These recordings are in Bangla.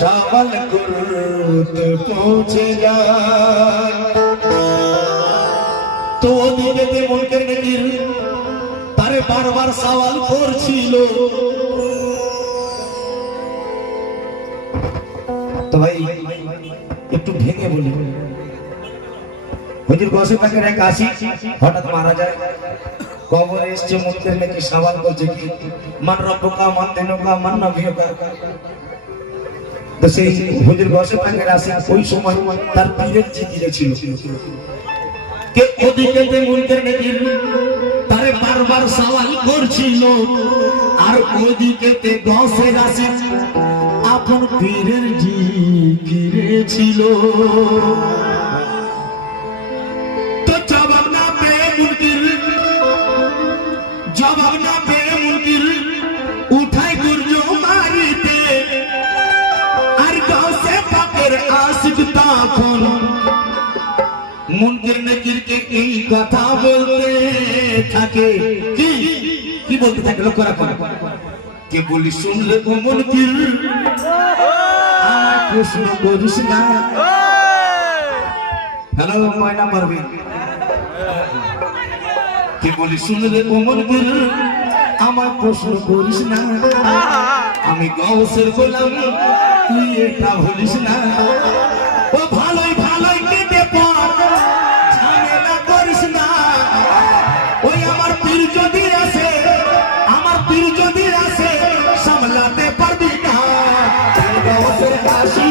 सवाल করতে পৌঁছে যায় তো ওদিকে মুনকার নাকির তারে বারবার সওয়াল করছিল। তো ভাই একটু ভেঙে বলি, হুজুর গৌসে পাকের এক আসি হঠাৎ মারা যায়, কবরে এসে মুনকার নাকির সওয়াল করছে কি মান রব্বুকা মান দিনুকা মান নবিয়ুকা। তো সেই হুজুর গৌসে পাকের আসি ওই সময় তার পীরের জিকিরে ছিল কে ওদিকে মুনকার নাকির তারে বারবার সওয়াল করছিল, আর ওদিকে গৌসের আসি আপন পীরের জিকিরে ছিল। তো জবাব না পেয়ে মুনকির উঠাই গুর্জ মারিতে, আর গৌসে পাকের আশিক তখন মুনকির নাকিরকে এই কথা বলতে থাকে। কি বলতে থাকে লক্ষ্য রাখো, কে বলি শুনলে ও মুনকির আমার প্রশ্ন করিস না। হ্যালো ময়না পারবেন, কে বলি শুনলে ও মুনকির আমার প্রশ্ন করিস না, আমি গৌসের গোলাম তুই এটা ভুলিস না। ও ভালোই ভালোই কেটে পড় ঝামেলা করিস না, ওই আমার পীর যদি আসে সামলাতে পারবি না। গৌসের কাশি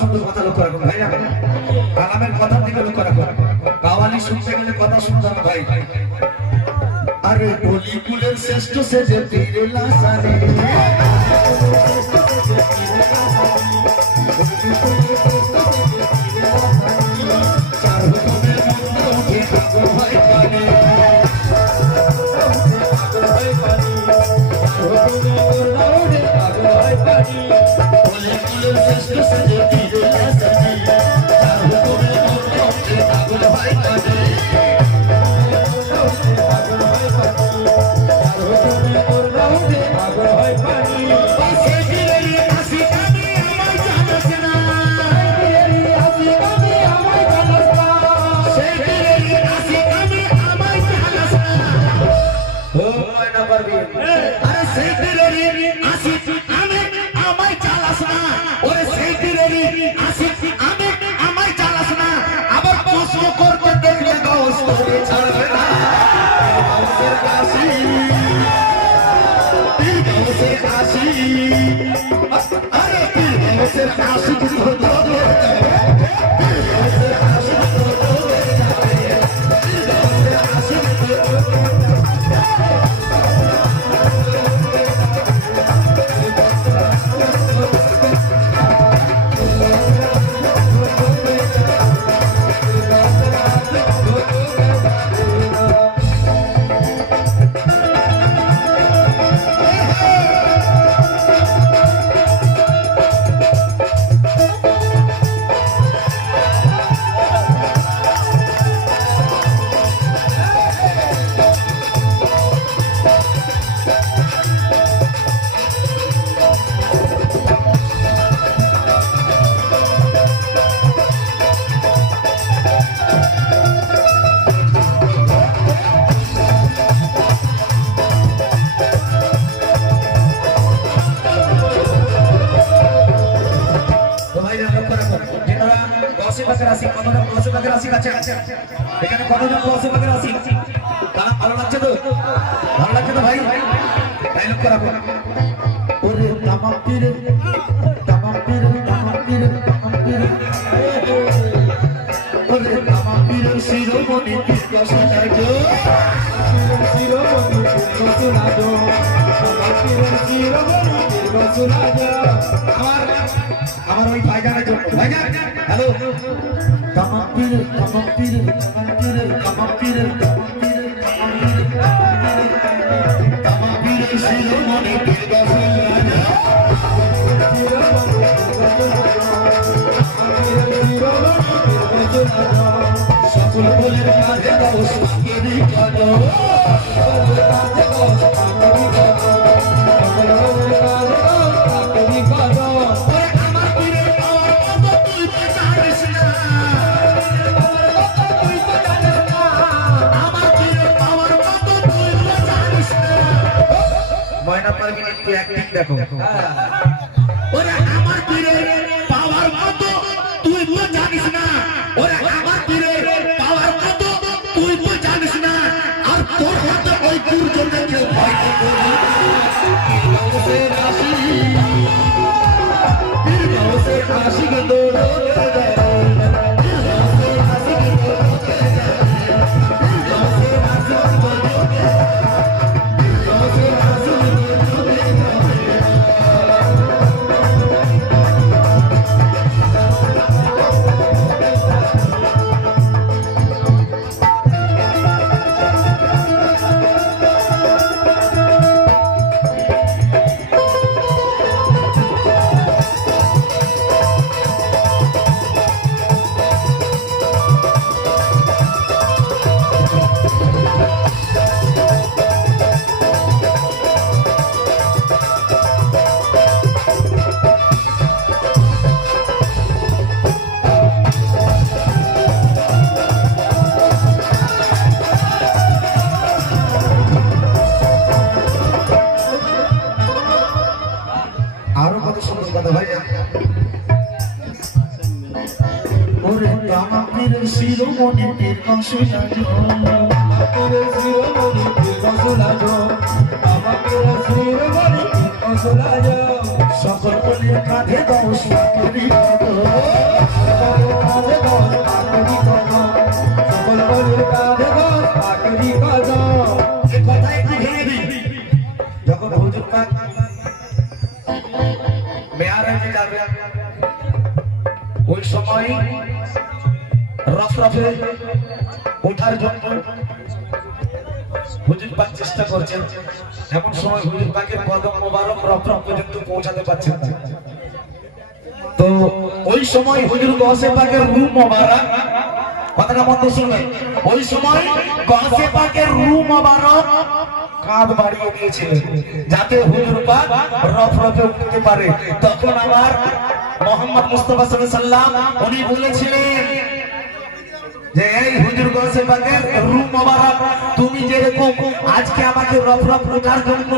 সুন্দর কথা লক্ষ্য রাখুন ভাই, আলামের কথার দিকে লক্ষ্য রাখুন। কাওয়ালি শুনতে গেলে কথা শুনতে হবে ভাই। আরে বলি কুলের শ্রেষ্ঠ সে যে পীরে লাসানে, চার ওই সময় রফ রফে ওঠার জন্য হুজুর পাক চেষ্টা করছেন, এমন সময় হুজুর পাকের কদম মোবারক রফ পর্যন্ত পৌঁছাতে পারছেন না। তো ওই সময় হুজুর গৌসে পাকের রূহ মোবারক, কথাটা মত শুনবেন, ওই সময় গৌসে পাকের রূহ মোবারক কাঁধ বাড়িয়ে দিয়েছিলেন যাতে হুজুর পাক রফ রফে উঠতে পারে। তখন আমার মোহাম্মদ মুস্তাফা সাল্লাল্লাহু আলাইহি সাল্লাম উনি বলেছিলেন যে এই হুজুর গৌসে পাকের রূহ মোবারক, তুমি যেরকম আজকে আমাকে রফ রফ ওঠার জন্য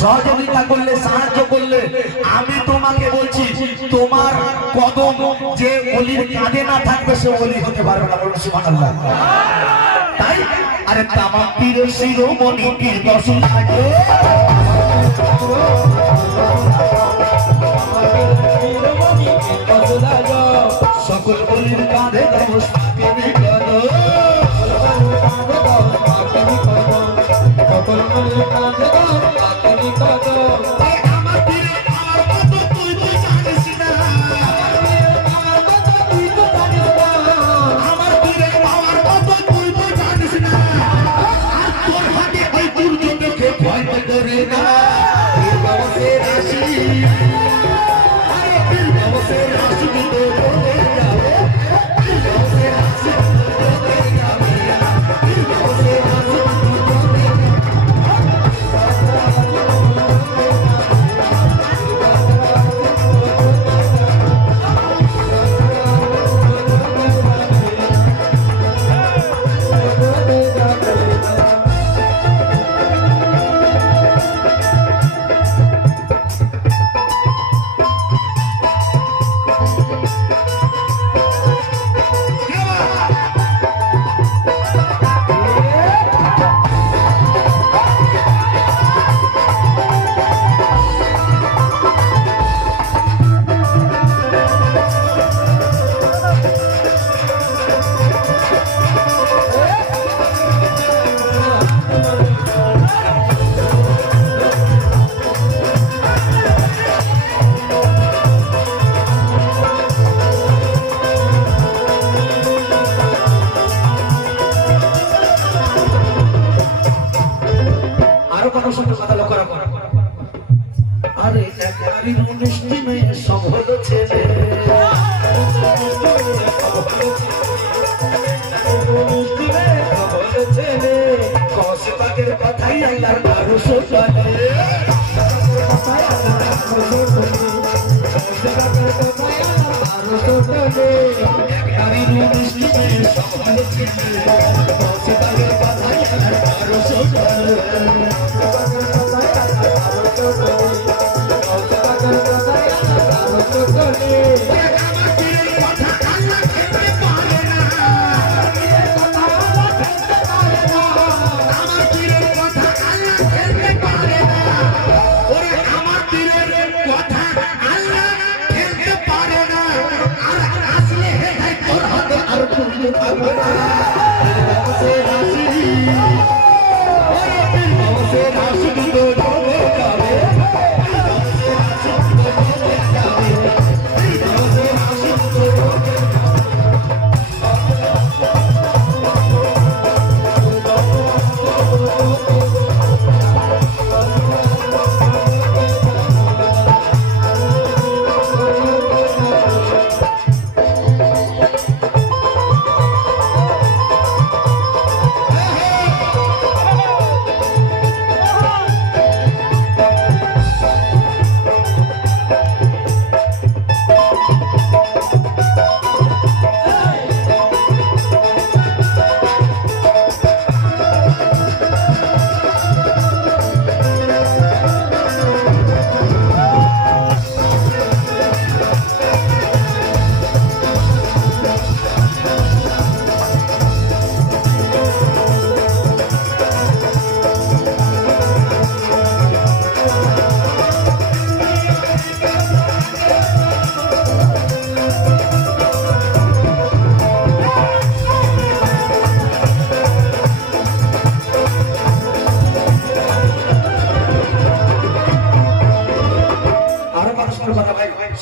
সহযোগিতা করলে, সাহায্য করলে, আমি তোমাকে বলছি তোমার কদম যে ওলির কাঁধে না থাকবে সে ওলি হতে পারবে না। বলুন সুবহানাল্লাহ। তাই আরে তামাম পীর শিরোমণি পীর রসুল থাকে, সকল ওলির কাঁধে কথাই আল্লাহর ভরসা চলে।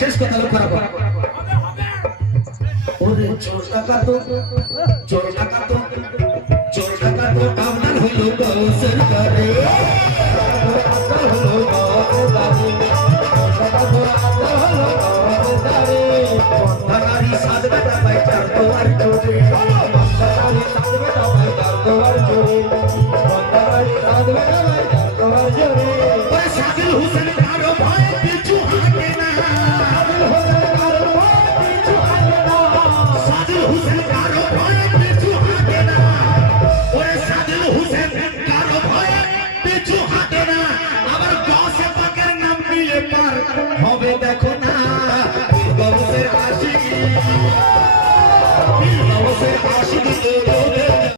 শেষ কথা লক্ষ্য রাখো, ওরে চোর টাকা তো হলো দশের গারে হলো বন্ধারি সাত বেটা বাইচার তোমার চোরে বন্ধারি সাত বেটা বাইচার তোমার চোরে বন্ধারি সাত বেটা বাইচার তোমার চোরে ওরে সাকিল হোসেন কারো ভয় পিছু হাঁটে না সাকিল হোসেন কারো ভয় পিছু হাঁটে না ওরে সাকিল হোসেন কারো ভয় পিছু হাঁটে না আবার দশে পাকের নাম নিয়ে পার